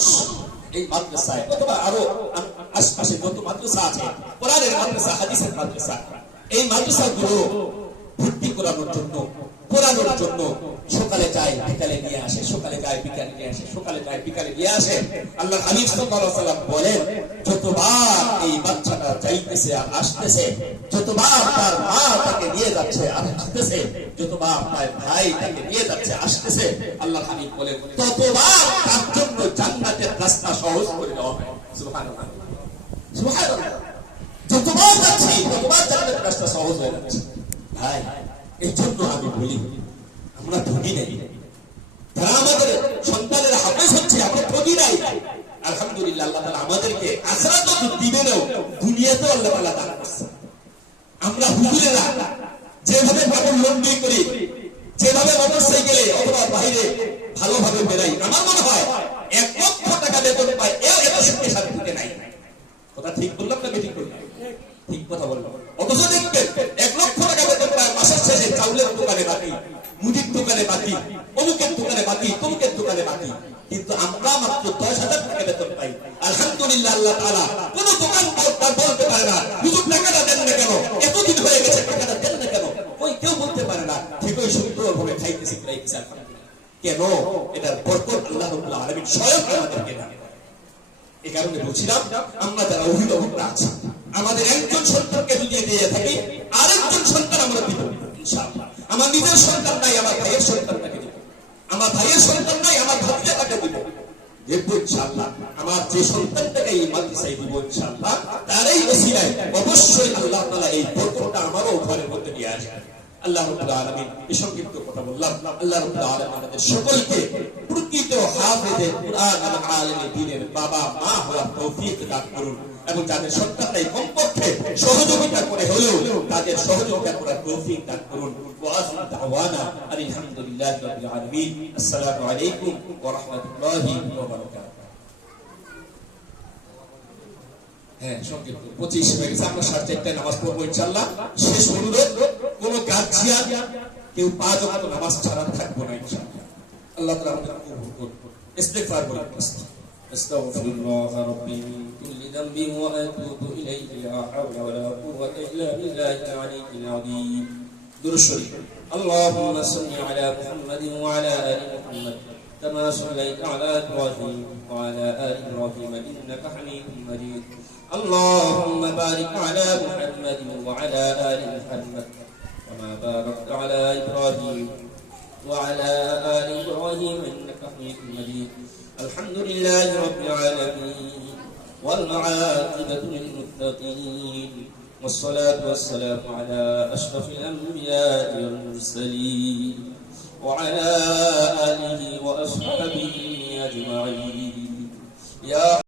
এই মাদ্রাসায় অথবা আরো আশপাশে যত মাদ্রাসা আছে, কোরআনের মাদ্রাসা, হাদিসের মাদ্রাসা, এই মাদ্রাসাগুলো ভর্তি করানোর জন্য, পড়ানোর জন্য সকালে যায় বিকালে নিয়ে আসে, সকালে যায় বিকালে নিয়ে আসে, সকালে যায় বিকালে নিয়ে আসে। আল্লাহর হাবিব সাল্লাল্লাহু আলাইহি ওয়াসাল্লাম বলেন, যতবার এই বাচ্চাটা যাইতেছে আর আসতেছে, যতবার তার মা তাকে নিয়ে যাচ্ছে আর আসতেছে, যতবার তার ভাই তাকে নিয়ে যাচ্ছে আসতেছে, আল্লাহর হাবিব বলেন ততবার তার জন্য জান্নাতের রাস্তা সহজ করে দেওয়া হয়। সুবহানাল্লাহ, সুবহানাল্লাহ। যতবার যাচ্ছি ততবার জান্নাতের রাস্তা সহজ হয়ে যাচ্ছে। ভাই, এই জন্য আমি বলি, আমরা ঠকি নাই, যারা আমাদের সন্তানের হাফেজ হচ্ছে আমরা ঠকি নাই। আলহামদুলিল্লাহ, আল্লাহ তাআলা আমাদেরকে আখিরাতে তো দিবেনও, দুনিয়াতেও আল্লাহ তাআলা দান করছে। আমরা হুজুরেরা যেভাবে বাবুর লন্ডি করি, যেভাবে মোটরসাইকেলে অথবা বাইরে ভালোভাবে বেরাই, আমার মনে হয় 1 লক্ষ টাকা বেতন পায়, এত সুখে শান্তিতে নাই। কথা ঠিক বললাম না ঠিক বললাম? ঠিক কথা বললাম। অথচ দেখবেন 1 লক্ষ টাকা বেতন পায়, মাসের শেষে চাউলের দোকানে বাকি, মুদির দোকানে বাকি, অমুকের দোকানে বাকি, তমুকের দোকানে বাকি। কিন্তু আমরা মাত্র 10,000 টাকা বেতন পাই। আলহামদুলিল্লাহ, আল্লাহ তাআলা কোন দোকান বলতে পারে না হুজুর টাকাটা দেন না কেন, এতদিন হয়ে গেছে টাকাটা দেন না কেন, ওই কেউ বলতে পারে না। ঠিকই সুন্দরভাবে খাইতেছি খাইতেছি। কেন? এটার বরকত আল্লাহ রাব্বুল আলামিন স্বয়ং আমাদেরকে দেন। এই কারণে বলছিলাম, আমরা যারা অভিভাবকরা আছি, আমাদের একজন সন্তানকে যদি দিয়ে থাকি, আরেকজন সন্তান আমরা দিব ইনশাআল্লাহ। আমার নিজের সন্তান নাই, আমার ভাইয়ের সন্তানটাকে দিব। আমার ভাইয়ের সন্তান নাই, আমার ভাতিজাটাকে দিব। দেখবো ইনশাআল্লাহ, আমার যে সন্তানটাকে এই মাদ্রাসায় দিব ইনশাআল্লাহ, তারই ওসিলায় অবশ্যই আল্লাহ তাআলা এই বরকতটা আমারও ঘরের মধ্যে নিয়ে আসবে। আল্লাহ রাব্বুল আলামিন এই সংক্ষিপ্ত কথা বললাম। আল্লাহ রাব্বুল আলামিন আমাদের সকলকে প্রকৃত হাফেজে কুরআন এবং আলেমে দ্বীনের বাবা মা হওয়ার তৌফিক দান করুন, এবং যাদের সন্তানরাই কমপক্ষে সহযোগিতা করে হলেও তাদের সহযোগিতা করার তৌফিক দান করুন। ওয়া আখিরু দাওয়ানা আলহামদুলিল্লাহি রাব্বিল আলামিন। আসসালামু আলাইকুম ওয়া রাহমাতুল্লাহি ওয়া বারাকাতুহু। হ্যাঁ, সংক্ষিপ্ত 25 হয়ে গেছে, আমরা 4:30টায় নামাজ পড়বো ইনশাআল্লাহ। শেষ অনুরোধ, কোন গার্জিয়ান কেউ 5 ওয়াক্ত নামাজ ছাড়া থাকবো না ইনশাআল্লাহ। আল্লাহ তাআলা আমাদের কবুল করুন। ইস্তিগফার করুন। আস্তাগফিরুল্লাহ রাব্বি মিন কুল্লি যামবিন ওয়া আতুবু ইলাইহি লা হাওলা ওয়া লা কুওয়াতা ইল্লা বিল্লাহিল আলিয়্যিল আযীম। দুরূদ শরীফ। আল্লাহুম্মা সাল্লি আলা মুহাম্মাদিন ওয়া আলা আলি মুহাম্মাদ কামা সাল্লাইতা আলা ইব্রাহিম ওয়া আলা আলি ইব্রাহিম ইন্নাকা হামিদুম মাজিদ। اللهم بارك على محمد وعلى آل محمد كما باركت على إبراهيم وعلى آل إبراهيم إنك حميد مجيد. الحمد لله رب العالمين والعاقبة للمتقين والصلاة والسلام على أشرف الأنبياء والمرسلين وعلى